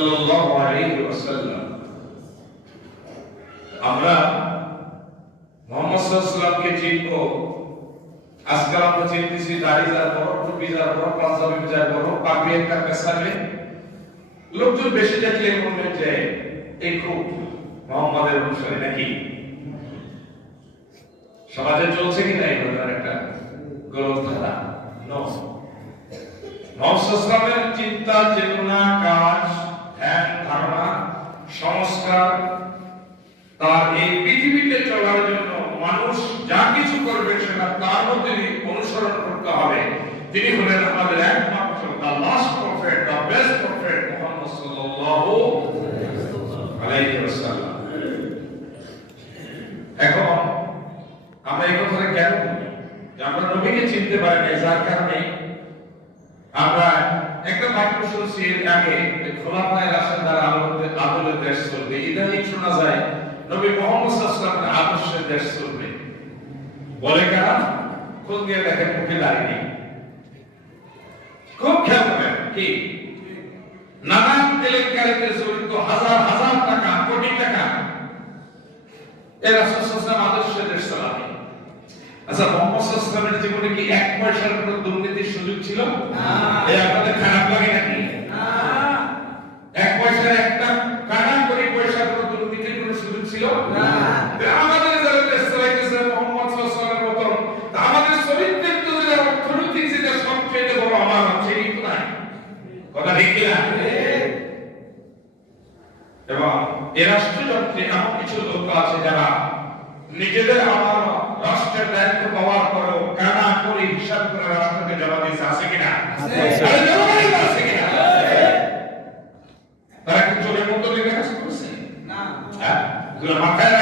সাল্লাল্লাহু আলাইহি ওয়াসাল্লাম। আমরা মুহাম্মদ সাল্লাল্লাহু আলাইহি ওয়াসাল্লামকে চিনব। আজকাল আমরা চিনতেছি দাড়ি যার বড়, টুপি যার বড়, পাঞ্জাবি যার বড়, পাগড়ি একটা পেছাবে, লোকজন বেশি দেখলে মনে হয় যে এই খুব মুহাম্মাদের অনুসারী নাকি। সমাজে চলছে কিনা এই ধরনের একটা গরম ধারা? নবসালামের চিন্তা, চেতনা, কাজ, ধ্যান, ধারণা, সংস্কার, তার এই পৃথিবীতে চলার জন্য মানুষ যা কিছু করবে সেটা তার মধ্যে অনুসরণ করতে হবে। তিনি হলেন আমাদের একমাত্র the last prophet, the best prophet, Muhammad সাল্লাল্লাহু আলাইহি ওয়াসাল্লাম। এখন আমরা এই কথাটা কেন বলি যে আমরা নবীকে চিনতে পারি না, যার কারণে আমরা একটা বাক্য শুনছি এর আগে খোলাফায়ে রাশিদিনদের আদলে দেশ চলবে। ইদানিং শোনা যায় নবী মুহাম্মদ সাল্লাল্লাহু আলাইহি ওয়াসাল্লামের আদর্শে দেশ চলবে। বলে কারা? খোঁজ দিয়ে দেখেন মুখে দাঁড়িয়ে নেই। খুব খেয়াল করেন কি নানান কেলেঙ্কারিতে জড়িত হাজার হাজার টাকা, কোটি টাকা এর রাসূল সাল্লাল্লাহু আলাইহি ওয়াসাল্লাম আদর্শে দেশ চালাবে। আচ্ছা, মুহাম্মদ সাল্লাল্লাহু আলাইহি ওয়াসাল্লামের জীবনে কি এক পয়সার কোনো দুর্নীতির সুযোগ ছিল? এই আপনাদের খারাপ লাগে নাকি? এক পয়সার একটা কানা করে পয়সার কোনো দুর্নীতির কোনো সুযোগ ছিল না। আমাদের যারা দেশ চালাইতেছে মুহাম্মদ সাল্লাল্লাহু আলাইহি ওয়াসাল্লামের মতন, আমাদের চরিত্রের তো অর্থনৈতিক যেটা সবচেয়ে বড় আমার হচ্ছে এই তো নাই। কথা ঠিক কিনা? এবং এই রাষ্ট্রযন্ত্রে এমন কিছু লোক আছে যারা নিজেদের আমার রাষ্ট্রের দায়িত্ব পাওয়ার পরেও কানা করে হিসাব করে রাষ্ট্রকে জমা দিয়েছে। আছে কিনা? আছে কিনা? তারা কি চোরের মতো লেগে কাজ করছে না? হ্যাঁ, মাথায়